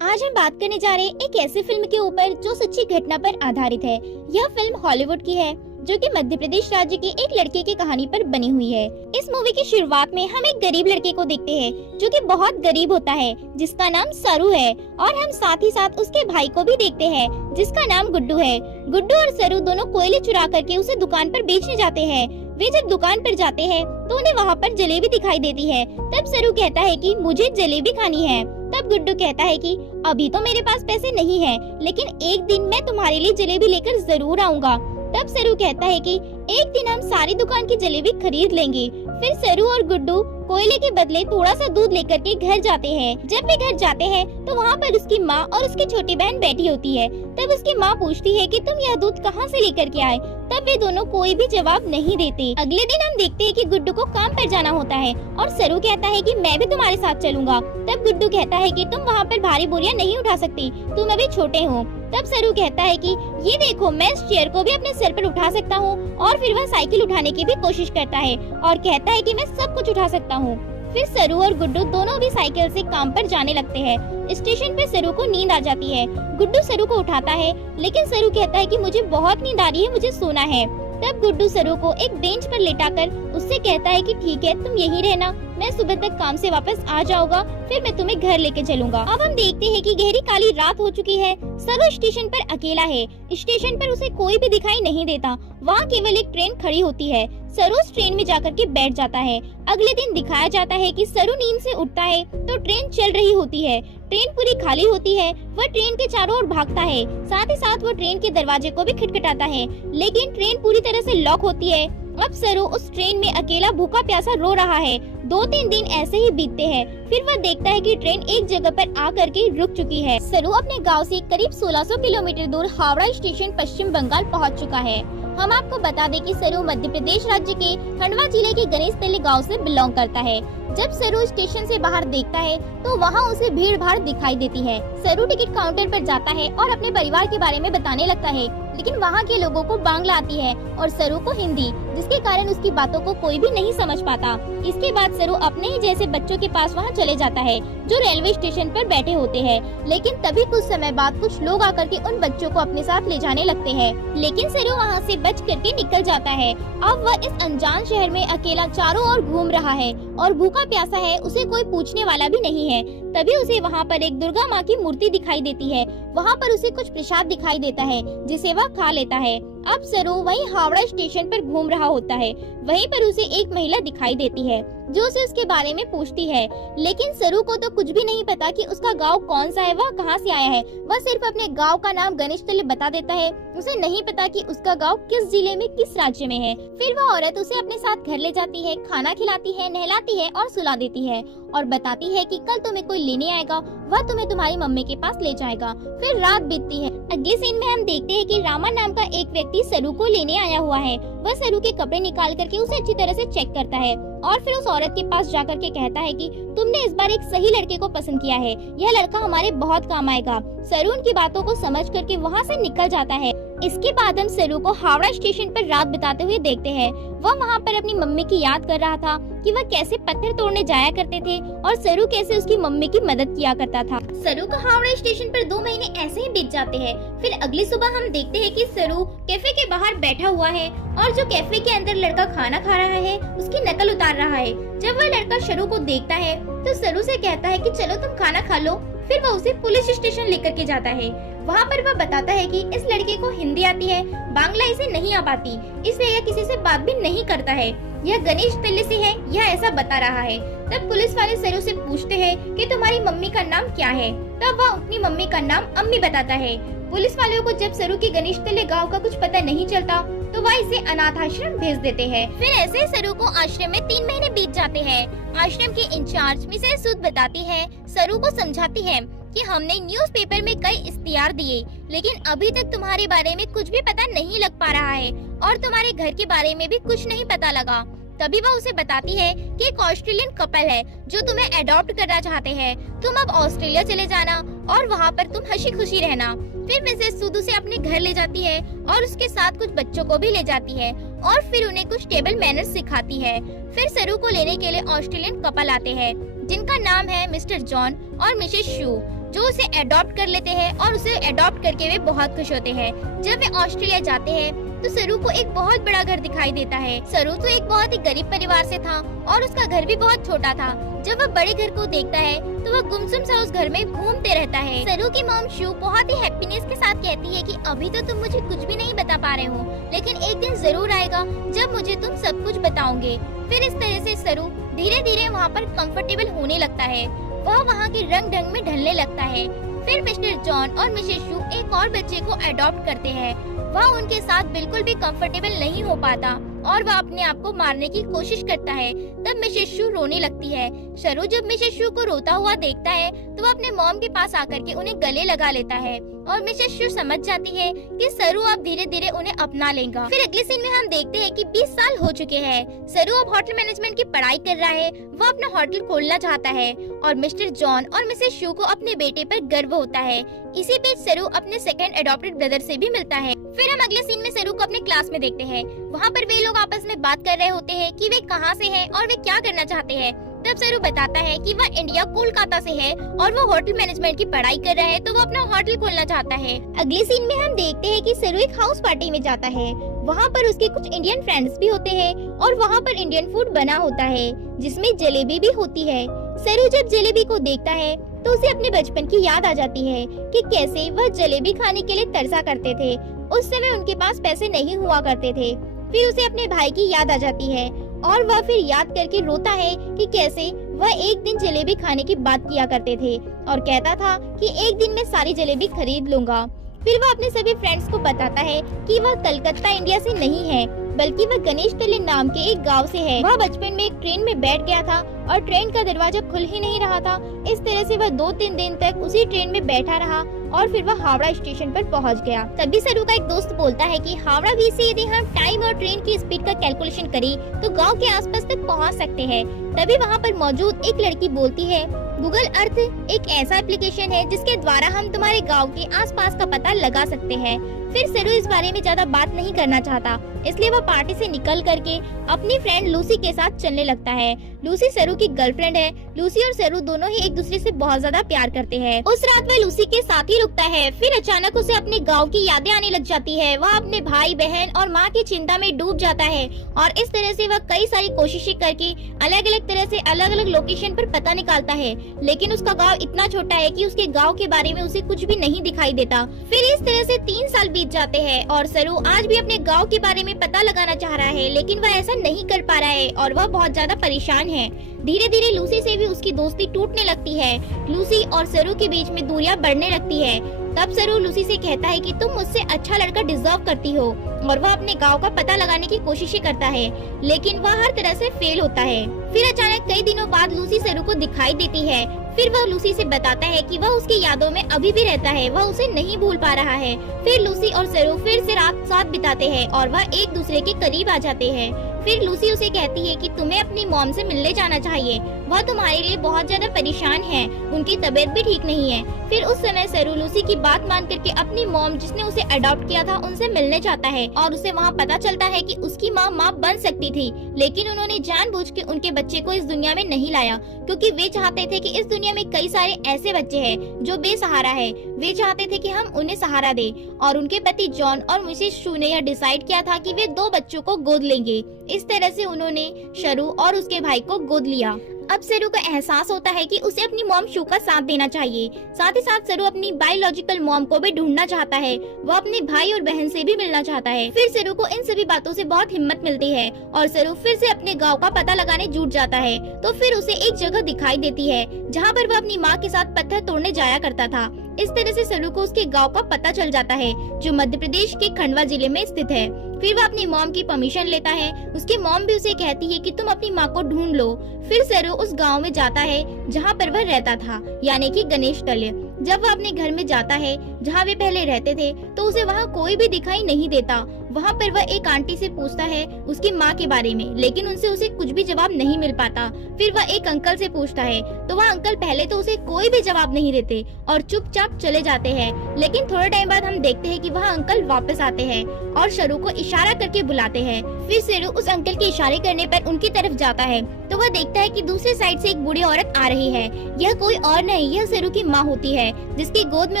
आज हम बात करने जा रहे हैं एक ऐसी फिल्म के ऊपर जो सच्ची घटना पर आधारित है। यह फिल्म हॉलीवुड की है जो कि मध्य प्रदेश राज्य के एक लड़के की कहानी पर बनी हुई है। इस मूवी की शुरुआत में हम एक गरीब लड़के को देखते हैं जो कि बहुत गरीब होता है, जिसका नाम सरू है, और हम साथ ही साथ उसके भाई को भी देखते हैं जिसका नाम गुड्डू है। गुड्डू और सरू दोनों कोयले चुरा करके उसे दुकान पर बेचने जाते हैं। वे जब दुकान पर जाते हैं तो उन्हें वहाँ पर जलेबी दिखाई देती है। तब सरू कहता है कि मुझे जलेबी खानी है। तब गुड्डू कहता है कि अभी तो मेरे पास पैसे नहीं है, लेकिन एक दिन मैं तुम्हारे लिए जलेबी लेकर जरूर आऊंगा। तब सरू कहता है कि एक दिन हम सारी दुकान की जलेबी खरीद लेंगे। फिर सरू और गुड्डू कोयले के बदले थोड़ा सा दूध लेकर के घर जाते हैं। जब वे घर जाते हैं तो वहाँ पर उसकी माँ और उसकी छोटी बहन बैठी होती है। तब उसकी माँ पूछती है कि तुम यह दूध कहाँ से लेकर के आए। तब वे दोनों कोई भी जवाब नहीं देते। अगले दिन हम देखते हैं कि गुड्डू को काम पर जाना होता है और सरू कहता है कि मैं भी तुम्हारे साथ चलूंगा। तब गुड्डू कहता है कि तुम वहाँ पर भारी बोरियां नहीं उठा सकती, तुम अभी छोटे हो। तब सरू कहता है कि ये देखो, मैं इस चेयर को भी अपने सर पर उठा सकता हूँ। और फिर वह साइकिल उठाने की भी कोशिश करता है और कहता है कि मैं सब कुछ उठा सकता हूँ। फिर सरू और गुड्डू दोनों भी साइकिल से काम पर जाने लगते हैं। स्टेशन पे सरू को नींद आ जाती है। गुड्डू सरू को उठाता है, लेकिन सरू कहता है कि मुझे बहुत नींद आ रही है, मुझे सोना है। तब गुड्डू सरू को एक बेंच पर लेटाकर उससे कहता है कि ठीक है, तुम यहीं रहना, मैं सुबह तक काम से वापस आ जाऊंगा, फिर मैं तुम्हें घर लेके चलूंगा। अब हम देखते हैं कि गहरी काली रात हो चुकी है। सरू स्टेशन पर अकेला है। स्टेशन पर उसे कोई भी दिखाई नहीं देता। वहाँ केवल एक ट्रेन खड़ी होती है। सरू उस ट्रेन में जाकर के बैठ जाता है। अगले दिन दिखाया जाता है कि सरू नींद से उठता है तो ट्रेन चल रही होती है। ट्रेन पूरी खाली होती है। वह ट्रेन के चारों ओर भागता है, साथ ही साथ वह ट्रेन के दरवाजे को भी खटखटाता है, लेकिन ट्रेन पूरी तरह से लॉक होती है। अब सरू उस ट्रेन में अकेला भूखा प्यासा रो रहा है। 2-3 दिन ऐसे ही बीतते हैं। फिर वह देखता है कि ट्रेन एक जगह पर आकर के रुक चुकी है। सरू अपने गांव से करीब 1600 किलोमीटर दूर हावड़ा स्टेशन पश्चिम बंगाल पहुंच चुका है। हम आपको बता दें कि सरू मध्य प्रदेश राज्य के खंडवा जिले के गणेश तल्ली गाँव से बिलोंग करता है। जब सरू स्टेशन से बाहर देखता है तो वहाँ उसे भीड़ भाड़ दिखाई देती है। सरू टिकट काउंटर पर जाता है और अपने परिवार के बारे में बताने लगता है, लेकिन वहाँ के लोगों को बांग्ला आती है और सरू को हिंदी, जिसके कारण उसकी बातों को कोई भी नहीं समझ पाता। इसके बाद सरू अपने ही जैसे बच्चों के पास वहाँ चले जाता है जो रेलवे स्टेशन पर बैठे होते हैं, लेकिन तभी कुछ समय बाद कुछ लोग आकर के उन बच्चों को अपने साथ ले जाने लगते हैं, लेकिन सरू वहाँ से बच करके निकल जाता है। अब वह इस अनजान शहर में अकेला चारों ओर घूम रहा है और भूखा प्यासा है, उसे कोई पूछने वाला भी नहीं है। तभी उसे वहाँ पर एक दुर्गा माँ की मूर्ति दिखाई देती है। वहाँ पर उसे कुछ प्रसाद दिखाई देता है जिसे वह खा लेता है। अब सरू वहीं हावड़ा स्टेशन पर घूम रहा होता है। वहीं पर उसे एक महिला दिखाई देती है जो उसे उसके बारे में पूछती है, लेकिन सरू को तो कुछ भी नहीं पता कि उसका गांव कौन सा है, वह कहां से आया है। वह सिर्फ अपने गांव का नाम गणेश तल्ली बता देता है। उसे नहीं पता कि उसका गांव किस जिले में किस राज्य में है। फिर वह औरत उसे अपने साथ घर ले जाती है, खाना खिलाती है, नहलाती है और सुला देती है और बताती है कि कल तुम्हें कोई लेने आएगा, वह तुम्हें तुम्हारी मम्मी के पास ले जाएगा। फिर रात बीतती है। अगले सीन में हम देखते हैं कि रामा नाम का एक व्यक्ति सरू को लेने आया हुआ है। वह सरू के कपड़े निकाल करके उसे अच्छी तरह से चेक करता है और फिर उस औरत के पास जाकर के कहता है कि तुमने इस बार एक सही लड़के को पसंद किया है, यह लड़का हमारे बहुत काम आएगा। सरू उनकी बातों को समझ करके वहाँ से निकल जाता है। इसके बाद हम सरू को हावड़ा स्टेशन पर रात बिताते हुए देखते हैं। वह वहाँ पर अपनी मम्मी की याद कर रहा था कि वह कैसे पत्थर तोड़ने जाया करते थे और सरू कैसे उसकी मम्मी की मदद किया करता था। सरू को हावड़ा स्टेशन पर 2 महीने ऐसे ही बीत जाते हैं। फिर अगली सुबह हम देखते हैं कि सरू कैफे के बाहर बैठा हुआ है और जो कैफे के अंदर लड़का खाना खा रहा है उसकी नकल उतार रहा है। जब वह लड़का सरू को देखता है तो सरू से कहता है कि चलो तुम खाना खा लो। फिर वह उसे पुलिस स्टेशन लेकर के जाता है। वहाँ पर वह बताता है कि इस लड़के को हिंदी आती है, बांग्ला इसे नहीं आ पाती, इसलिए यह किसी से बात भी नहीं करता है। यह गणेश तल्ली से है, यह ऐसा बता रहा है। तब पुलिस वाले सरू से पूछते हैं कि तुम्हारी मम्मी का नाम क्या है। तब वह अपनी मम्मी का नाम अम्मी बताता है। पुलिस वालों को जब सरू के गणेश तल्ली गाँव का कुछ पता नहीं चलता तो वह इसे अनाथ आश्रम भेज देते हैं। फिर ऐसे सरू को आश्रम में 3 महीने बीत जाते हैं। आश्रम की इंचार्ज मिसेस सूद बताती है, सरू को समझाती है कि हमने न्यूज़पेपर में कई इश्तिहार दिए, लेकिन अभी तक तुम्हारे बारे में कुछ भी पता नहीं लग पा रहा है और तुम्हारे घर के बारे में भी कुछ नहीं पता लगा। तभी वह उसे बताती है कि एक ऑस्ट्रेलियन कपल है जो तुम्हें अडॉप्ट करना चाहते हैं। तुम अब ऑस्ट्रेलिया चले जाना और वहाँ पर तुम हंसी खुशी रहना। फिर मिसेस सूद उसे अपने घर ले जाती है और उसके साथ कुछ बच्चों को भी ले जाती है और फिर उन्हें कुछ टेबल मैनर्स सिखाती है। फिर सरू को लेने के लिए ऑस्ट्रेलियन कपल आते हैं जिनका नाम है मिस्टर जॉन और मिसेस शू। जो उसे अडॉप्ट कर लेते हैं और उसे अडॉप्ट करके वे बहुत खुश होते हैं। जब वे ऑस्ट्रेलिया जाते हैं तो सरू को एक बहुत बड़ा घर दिखाई देता है। सरू तो एक बहुत ही गरीब परिवार से था और उसका घर भी बहुत छोटा था। जब वह बड़े घर को देखता है तो वह गुमसुम सा उस घर में घूमते रहता है। सरू की मॉम शू बहुत ही हैप्पीनेस के साथ कहती है कि अभी तो तुम मुझे कुछ भी नहीं बता पा रहे हो, लेकिन एक दिन जरूर आएगा जब मुझे तुम सब कुछ बताओगे। फिर इस तरह से सरू धीरे धीरे वहाँ पर कंफर्टेबल होने लगता है। वह वहाँ के रंग ढंग में ढलने लगता है। फिर मिस्टर जॉन और मिसेस शू एक और बच्चे को अडॉप्ट करते हैं। वह उनके साथ बिल्कुल भी कंफर्टेबल नहीं हो पाता और वह अपने आप को मारने की कोशिश करता है। तब मिसेस शू रोने लगती है। सरू जब मिसेस शू को रोता हुआ देखता है तो वह अपने मॉम के पास आकर के उन्हें गले लगा लेता है और मिसेस शू समझ जाती है कि सरू अब धीरे धीरे उन्हें अपना लेगा। फिर अगले सीन में हम देखते हैं कि 20 साल हो चुके हैं। सरू अब होटल मैनेजमेंट की पढ़ाई कर रहा है। वह अपना होटल खोलना चाहता है और मिस्टर जॉन और मिसेस शू को अपने बेटे पर गर्व होता है। इसी बीच सरू अपने सेकंड अडॉप्टेड ब्रदर से भी मिलता है। फिर हम अगले सीन में सरू को अपने क्लास में देखते हैं। वहाँ पर वे लोग आपस में बात कर रहे होते हैं कि वे कहाँ से हैं और वे क्या करना चाहते हैं। तब सरू बताता है कि वह इंडिया कोलकाता से है और वह होटल मैनेजमेंट की पढ़ाई कर रहा है, तो वो अपना होटल खोलना चाहता है। अगले सीन में हम देखते हैं कि सरू एक हाउस पार्टी में जाता है। वहाँ पर उसके कुछ इंडियन फ्रेंड्स भी होते हैं और वहाँ पर इंडियन फूड बना होता है जिसमें जलेबी भी होती है। सरू जब जलेबी को देखता है तो उसे अपने बचपन की याद आ जाती है कि कैसे वह जलेबी खाने के लिए तरसा करते थे। उस समय उनके पास पैसे नहीं हुआ करते थे। फिर उसे अपने भाई की याद आ जाती है और वह फिर याद करके रोता है कि कैसे वह एक दिन जलेबी खाने की बात किया करते थे और कहता था कि एक दिन मैं सारी जलेबी खरीद लूंगा। फिर वह अपने सभी फ्रेंड्स को बताता है कि वह कलकत्ता इंडिया से नहीं है, बल्कि वह गणेश तले नाम के एक गांव से है। वह बचपन में एक ट्रेन में बैठ गया था और ट्रेन का दरवाजा खुल ही नहीं रहा था। इस तरह से वह 2-3 दिन तक उसी ट्रेन में बैठा रहा और फिर वह हावड़ा स्टेशन पर पहुंच गया। तभी सरू का एक दोस्त बोलता है कि हावड़ा ब्रिज से यदि हम टाइम और ट्रेन की स्पीड का कैलकुलेशन करें तो गांव के आसपास तक पहुंच सकते हैं। तभी वहां पर मौजूद एक लड़की बोलती है, गूगल अर्थ एक ऐसा एप्लीकेशन है जिसके द्वारा हम तुम्हारे गांव के आसपास का पता लगा सकते हैं। फिर सरू इस बारे में ज्यादा बात नहीं करना चाहता, इसलिए वह पार्टी से निकल करके अपनी फ्रेंड लूसी के साथ चलने लगता है। लूसी सरू की गर्लफ्रेंड है। लूसी और सरू दोनों ही एक दूसरे से बहुत ज्यादा प्यार करते हैं। उस रात वह लूसी के साथ ही रुकता है। फिर अचानक उसे अपने गांव की यादें आने लग जाती है। वह अपने भाई बहन और माँ की चिंता में डूब जाता है और इस तरह से वह कई सारी कोशिशें करके अलग अलग तरह से अलग अलग लोकेशन पर पता निकालता है, लेकिन उसका गांव इतना छोटा है कि उसके गांव के बारे में उसे कुछ भी नहीं दिखाई देता। फिर इस तरह से 3 साल बीत जाते हैं और सरू आज भी अपने गांव के बारे में पता लगाना चाह रहा है, लेकिन वह ऐसा नहीं कर पा रहा है और वह बहुत ज्यादा परेशान है। धीरे धीरे लूसी से भी उसकी दोस्ती टूटने लगती है। लूसी और सरू के बीच में दूरियां बढ़ने लगती है। तब सरू लूसी से कहता है कि तुम मुझसे अच्छा लड़का डिजर्व करती हो और वह अपने गांव का पता लगाने की कोशिशें करता है, लेकिन वह हर तरह से फेल होता है। फिर अचानक कई दिनों बाद लूसी सरू को दिखाई देती है। फिर वह लूसी से बताता है कि वह उसकी यादों में अभी भी रहता है, वह उसे नहीं भूल पा रहा है। फिर लूसी और सरू फिर से रात साथ बिताते हैं और वह एक दूसरे के करीब आ जाते हैं। फिर लूसी उसे कहती है कि तुम्हें अपनी मॉम से मिलने जाना चाहिए, वह तुम्हारे लिए बहुत ज्यादा परेशान है, उनकी तबीयत भी ठीक नहीं है। फिर उस समय सरू लूसी की बात मान करके अपनी मॉम जिसने उसे अडॉप्ट किया था उनसे मिलने जाता है और उसे वहाँ पता चलता है कि उसकी माँ बन सकती थी, लेकिन उन्होंने जानबूझ के उनके बच्चे को इस दुनिया में नहीं लाया, क्योंकि वे चाहते थे कि इस दुनिया में कई सारे ऐसे बच्चे हैं जो बेसहारा है। वे चाहते थे कि हम उन्हें सहारा दें और उनके पति जॉन और मिसेस शू ने यह डिसाइड किया था कि वे 2 बच्चों को गोद लेंगे। इस तरह से उन्होंने शरू और उसके भाई को गोद लिया। अब सरू को एहसास होता है कि उसे अपनी मॉम शू का साथ देना चाहिए। साथ ही साथ सरू अपनी बायोलॉजिकल मॉम को भी ढूंढना चाहता है, वह अपने भाई और बहन से भी मिलना चाहता है। फिर सरू को इन सभी बातों से बहुत हिम्मत मिलती है और सरू फिर से अपने गांव का पता लगाने जुट जाता है। तो फिर उसे एक जगह दिखाई देती है जहाँ पर वह अपनी माँ के साथ पत्थर तोड़ने जाया करता था। इस तरह से सरू को उसके गांव का पता चल जाता है जो मध्य प्रदेश के खंडवा जिले में स्थित है। फिर वह अपनी मॉम की परमिशन लेता है। उसकी मॉम भी उसे कहती है कि तुम अपनी माँ को ढूंढ लो। फिर सरू उस गांव में जाता है जहाँ पर वह रहता था, यानी कि गणेश तले। जब वह अपने घर में जाता है जहाँ वे पहले रहते थे तो उसे वहाँ कोई भी दिखाई नहीं देता। वहाँ पर वह एक आंटी से पूछता है उसकी माँ के बारे में, लेकिन उनसे उसे कुछ भी जवाब नहीं मिल पाता। फिर वह एक अंकल से पूछता है तो वह अंकल पहले तो उसे कोई भी जवाब नहीं देते और चुपचाप चले जाते हैं। लेकिन थोड़े टाइम बाद हम देखते हैं कि वह अंकल वापस आते हैं और सरू को इशारा करके बुलाते हैं। फिर सरू उस अंकल के इशारे करने पर उनकी तरफ जाता है तो वह देखता है कि दूसरी साइड से एक बूढ़ी औरत आ रही है। यह कोई और नहीं, यह सरू की माँ होती है, जिसकी गोद में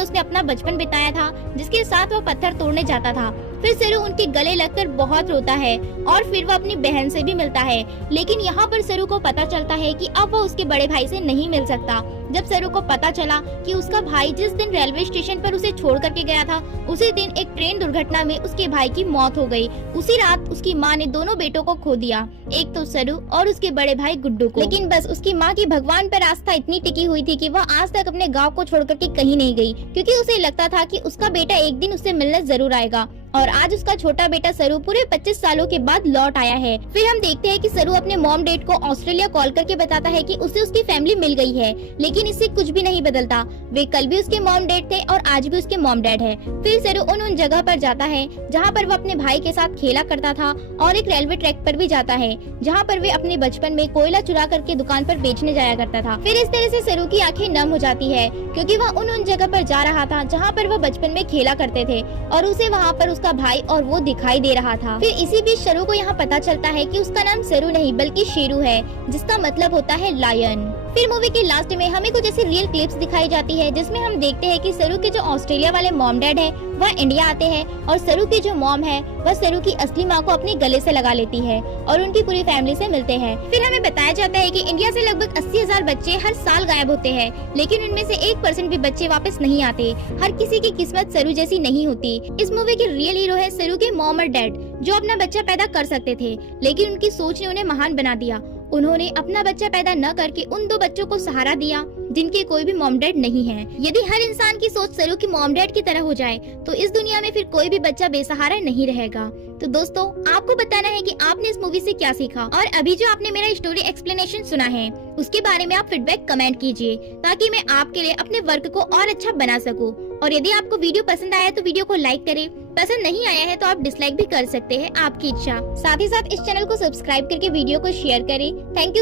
उसने अपना बचपन बिताया था, जिसके साथ वह पत्थर तोड़ने जाता था। फिर सरू उनके गले लगकर बहुत रोता है और फिर वह अपनी बहन से भी मिलता है। लेकिन यहाँ पर सरू को पता चलता है कि अब वह उसके बड़े भाई से नहीं मिल सकता। जब सरू को पता चला कि उसका भाई जिस दिन रेलवे स्टेशन पर उसे छोड़ करके गया था, उसी दिन एक ट्रेन दुर्घटना में उसके भाई की मौत हो गई। उसी रात उसकी माँ ने दोनों बेटों को खो दिया, एक तो सरू और उसके बड़े भाई गुड्डू को। लेकिन बस उसकी माँ की भगवान पर आस्था इतनी टिकी हुई थी कि वह आज तक अपने गाँव को छोड़ करके कहीं नहीं गई, क्योंकि उसे लगता था कि उसका बेटा एक दिन उससे मिलने जरूर आएगा। और आज उसका छोटा बेटा सरू पूरे 25 सालों के बाद लौट आया है। फिर हम देखते हैं कि सरू अपने मॉम डैड को ऑस्ट्रेलिया कॉल करके बताता है कि उसे उसकी फैमिली मिल गई है, लेकिन इससे कुछ भी नहीं बदलता। वे कल भी उसके मॉम डैड थे और आज भी उसके मॉम डैड है। फिर सरू उन जगह पर जाता है जहाँ पर वो अपने भाई के साथ खेला करता था और एक रेलवे ट्रैक पर भी जाता है जहाँ पर वे अपने बचपन में कोयला चुरा करके दुकान पर बेचने जाया करता था। फिर इस तरह से सरू की आंखें नम हो जाती है, क्योंकि वह उन जगह पर जा रहा था जहाँ पर वह बचपन में खेला करते थे और उसे वहाँ पर उसका भाई और वो दिखाई दे रहा था। फिर इसी बीच सरू को यहाँ पता चलता है कि उसका नाम सरू नहीं बल्कि शेरू है, जिसका मतलब होता है लायन। फिर मूवी के लास्ट में हमें कुछ ऐसी रियल क्लिप्स दिखाई जाती है जिसमें हम देखते हैं कि सरू के जो ऑस्ट्रेलिया वाले मॉम डैड है वह इंडिया आते हैं और सरू की जो मॉम है वह सरू की असली माँ को अपने गले से लगा लेती है और उनकी पूरी फैमिली से मिलते हैं। फिर हमें बताया जाता है कि इंडिया से लगभग 80,000 बच्चे हर साल गायब होते हैं, लेकिन उनमें से 1% भी बच्चे वापस नहीं आते। हर किसी की किस्मत सरू जैसी नहीं होती। इस मूवी के रियल हीरो है सरू के मॉम और डैड, जो अपना बच्चा पैदा कर सकते थे, लेकिन उनकी सोच ने उन्हें महान बना दिया। उन्होंने अपना बच्चा पैदा न करके उन 2 बच्चों को सहारा दिया जिनके कोई भी मॉम डैड नहीं है। यदि हर इंसान की सोच सरू की मॉम डैड की तरह हो जाए तो इस दुनिया में फिर कोई भी बच्चा बेसहारा नहीं रहेगा। तो दोस्तों, आपको बताना है कि आपने इस मूवी से क्या सीखा, और अभी जो आपने मेरा स्टोरी एक्सप्लेनेशन सुना है उसके बारे में आप फीडबैक कमेंट कीजिए, ताकि मैं आपके लिए अपने वर्क को और अच्छा बना सकूं। और यदि आपको वीडियो पसंद आया तो वीडियो को लाइक करें, पसंद नहीं आया है तो आप डिसलाइक भी कर सकते हैं, आपकी इच्छा। साथ ही साथ इस चैनल को सब्सक्राइब करके वीडियो को शेयर करें। Thank you.